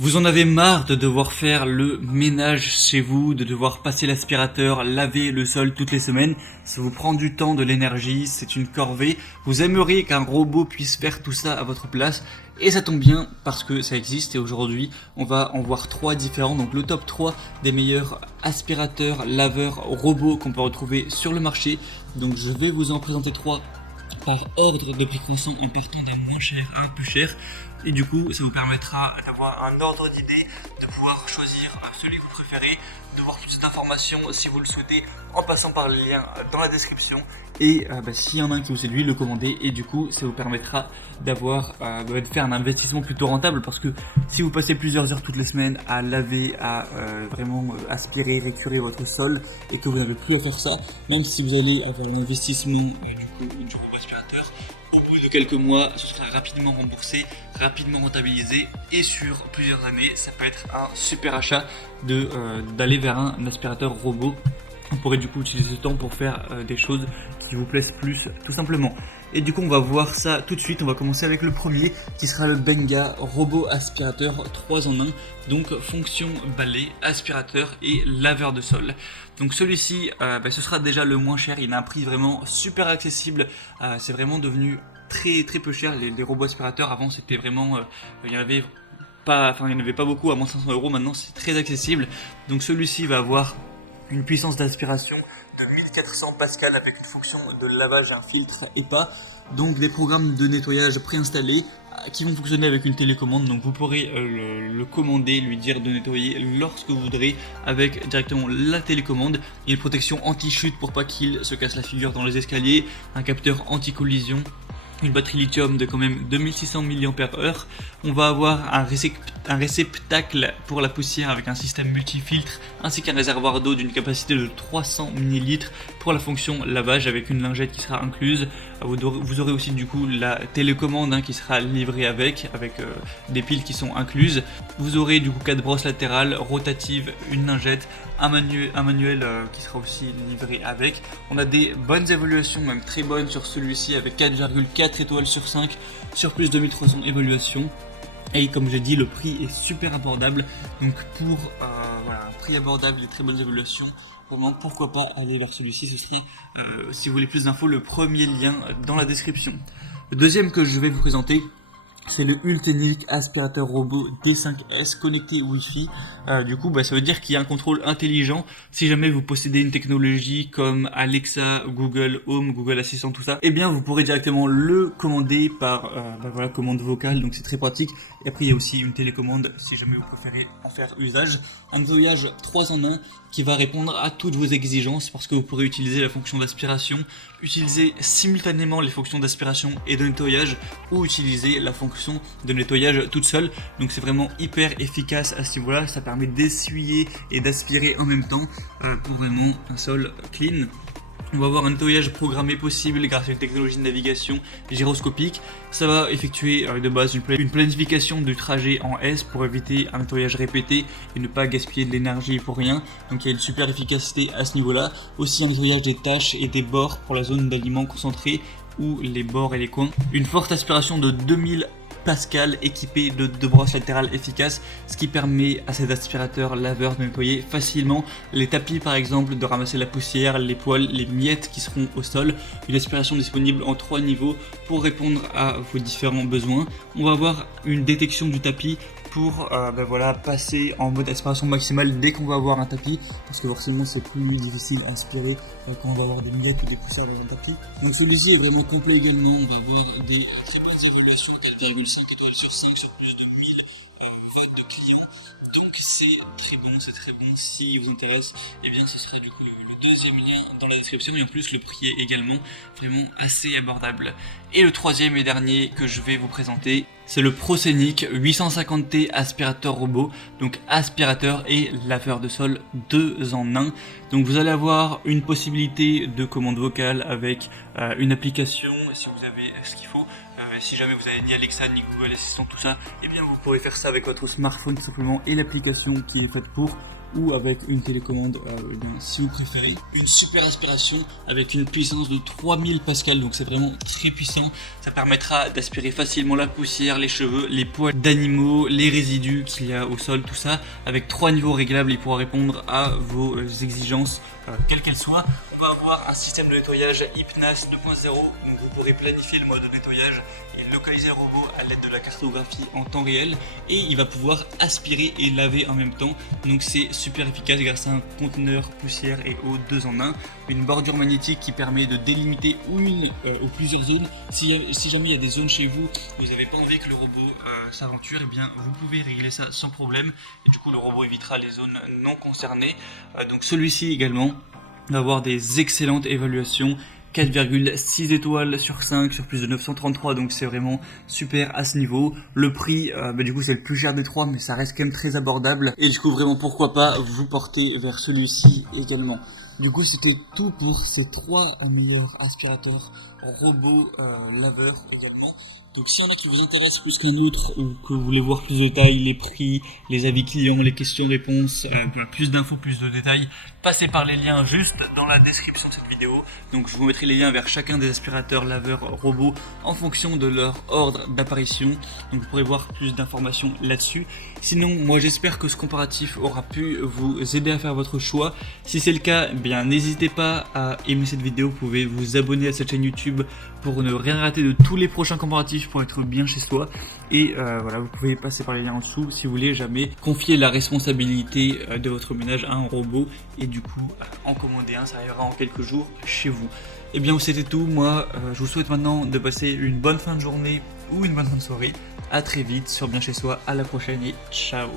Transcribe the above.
Vous en avez marre de devoir faire le ménage chez vous, de devoir passer l'aspirateur, laver le sol toutes les semaines. Ça vous prend du temps, de l'énergie, c'est une corvée. Vous aimeriez qu'un robot puisse faire tout ça à votre place. Et ça tombe bien parce que ça existe et aujourd'hui on va en voir trois différents. Donc le top 3 des meilleurs aspirateurs, laveurs, robots qu'on peut retrouver sur le marché. Donc je vais vous en présenter trois par ordre de précaution en partant d'un moins cher à un plus cher. Et du coup, ça vous permettra d'avoir un ordre d'idée, de pouvoir choisir celui que vous préférez, de voir toute cette information si vous le souhaitez en passant par les liens dans la description. Et s'il y en a un qui vous séduit, le commander. Et du coup, ça vous permettra d'avoir, de faire un investissement plutôt rentable parce que si vous passez plusieurs heures toutes les semaines à laver, à vraiment aspirer, récurer votre sol et que vous n'avez plus à faire ça, même si vous allez avoir un investissement du robot aspirateur, au bout de quelques mois, ce sera rapidement remboursé, rapidement rentabilisé et sur plusieurs années, ça peut être un super achat d'aller vers un aspirateur robot. On pourrait du coup utiliser ce temps pour faire des choses qui vous plaisent plus tout simplement. Et du coup on va voir ça tout de suite, on va commencer avec le premier qui sera le Benga robot aspirateur 3 en 1. Donc fonction balai, aspirateur et laveur de sol. Donc celui-ci ce sera déjà le moins cher, il a un prix vraiment super accessible, c'est vraiment devenu très peu cher. Les robots aspirateurs avant c'était vraiment, il y en avait pas beaucoup à moins 500 euros, maintenant c'est très accessible. Donc celui-ci va avoir une puissance d'aspiration de 1400 pascal avec une fonction de lavage et un filtre EPA, donc des programmes de nettoyage préinstallés qui vont fonctionner avec une télécommande. Donc vous pourrez le commander, lui dire de nettoyer lorsque vous voudrez avec directement la télécommande. Il y a une protection anti-chute pour pas qu'il se casse la figure dans les escaliers, un capteur anti-collision, une batterie lithium de quand même 2600 mAh. On va avoir un réceptacle pour la poussière avec un système multifiltre ainsi qu'un réservoir d'eau d'une capacité de 300 ml pour la fonction lavage avec une lingette qui sera incluse. Vous aurez aussi du coup la télécommande qui sera livrée avec des piles qui sont incluses. Vous aurez du coup 4 brosses latérales rotatives, une lingette, un manuel qui sera aussi livré avec. On a des bonnes évaluations, même très bonnes sur celui-ci avec 4,4 étoiles sur 5 sur plus de 1300 évaluations. Et comme j'ai dit, le prix est super abordable. Donc pour un prix abordable et très bonnes évaluations, vraiment pourquoi pas aller vers celui-ci. Ce sera, si vous voulez plus d'infos, le premier lien dans la description. Le deuxième que je vais vous présenter, c'est le Ultenic aspirateur robot D5S connecté Wi-Fi. Du coup, ça veut dire qu'il y a un contrôle intelligent. Si jamais vous possédez une technologie comme Alexa, Google Home, Google Assistant, tout ça, eh bien vous pourrez directement le commander par commande vocale. Donc c'est très pratique. Et après il y a aussi une télécommande si jamais vous préférez en faire usage. Un nettoyage 3 en 1 qui va répondre à toutes vos exigences parce que vous pourrez utiliser la fonction d'aspiration, utiliser simultanément les fonctions d'aspiration et de nettoyage ou utiliser la fonction de nettoyage toute seule. Donc c'est vraiment hyper efficace à ce niveau-là, ça permet d'essuyer et d'aspirer en même temps pour vraiment un sol clean. On va avoir un nettoyage programmé possible grâce à une technologie de navigation gyroscopique. Ça va effectuer de base une planification du trajet en S pour éviter un nettoyage répété et ne pas gaspiller de l'énergie pour rien. Donc il y a une super efficacité à ce niveau-là. Aussi un nettoyage des taches et des bords pour la zone d'aliments concentrés ou les bords et les coins. Une forte aspiration de 2000 Pascal équipé de deux brosses latérales efficaces, ce qui permet à cet aspirateur laveur de nettoyer facilement les tapis par exemple, de ramasser la poussière, les poils, les miettes qui seront au sol. Une aspiration disponible en 3 niveaux pour répondre à vos différents besoins. On va avoir une détection du tapis pour passer en mode aspiration maximale dès qu'on va avoir un tapis, parce que forcément c'est plus difficile à aspirer quand on va avoir des miettes ou des poussières dans un tapis. Donc celui-ci est vraiment complet également. On va avoir des très bonnes évaluations, 4,5 étoiles sur 5 sur plus de 1000 votes de clients. Donc c'est très bon. Si vous intéresse, eh bien ce serait du coup le deuxième lien dans la description, et en plus le prix est également vraiment assez abordable. Et le troisième et dernier que je vais vous présenter, c'est le Proscenic 850T aspirateur robot, donc aspirateur et laveur de sol 2 en 1. Donc vous allez avoir une possibilité de commande vocale avec une application si vous avez ce qu'il faut, si jamais vous avez ni Alexa ni Google Assistant tout ça, et bien vous pourrez faire ça avec votre smartphone tout simplement et l'application qui est faite pour, ou avec une télécommande si vous préférez. Une super aspiration avec une puissance de 3000 pascal, donc c'est vraiment très puissant. Ça permettra d'aspirer facilement la poussière, les cheveux, les poils d'animaux, les résidus qu'il y a au sol, tout ça. Avec 3 niveaux réglables, il pourra répondre à vos exigences, quelles qu'elles soient. On va avoir un système de nettoyage HypNAS 2.0, donc vous pourrez planifier le mode de nettoyage et localiser le robot à l'aide de la cartographie en temps réel, et il va pouvoir aspirer et laver en même temps, donc c'est super efficace grâce à un conteneur poussière et eau 2 en 1, une bordure magnétique qui permet de délimiter une ou plusieurs zones. Si jamais il y a des zones chez vous, vous n'avez pas envie que le robot s'aventure, et bien vous pouvez régler ça sans problème, et du coup le robot évitera les zones non concernées. Donc celui-ci également va avoir des excellentes évaluations, 4,6 étoiles sur 5 sur plus de 933, donc c'est vraiment super à ce niveau. Le prix, du coup c'est le plus cher des trois, mais ça reste quand même très abordable, et du coup vraiment pourquoi pas vous porter vers celui-ci également. Du coup c'était tout pour ces 3 meilleurs aspirateurs robots laveurs également. Donc s'il y en a qui vous intéressent plus qu'un autre, ou que vous voulez voir plus de détails, les prix, les avis clients, les questions-réponses, plus d'infos, plus de détails, passez par les liens juste dans la description de cette vidéo. Donc je vous mettrai les liens vers chacun des aspirateurs laveurs robots en fonction de leur ordre d'apparition. Donc vous pourrez voir plus d'informations là-dessus. Sinon, moi j'espère que ce comparatif aura pu vous aider à faire votre choix. Si c'est le cas, bien n'hésitez pas à aimer cette vidéo. Vous pouvez vous abonner à cette chaîne YouTube pour ne rien rater de tous les prochains comparatifs, pour être bien chez soi. Et voilà, vous pouvez passer par les liens en dessous si vous voulez jamais confier la responsabilité de votre ménage à un robot, et du coup en commander un, ça arrivera en quelques jours chez vous. Et bien c'était tout. Moi je vous souhaite maintenant de passer une bonne fin de journée ou une bonne fin de soirée. À très vite sur Bien Chez Soi, à la prochaine et ciao.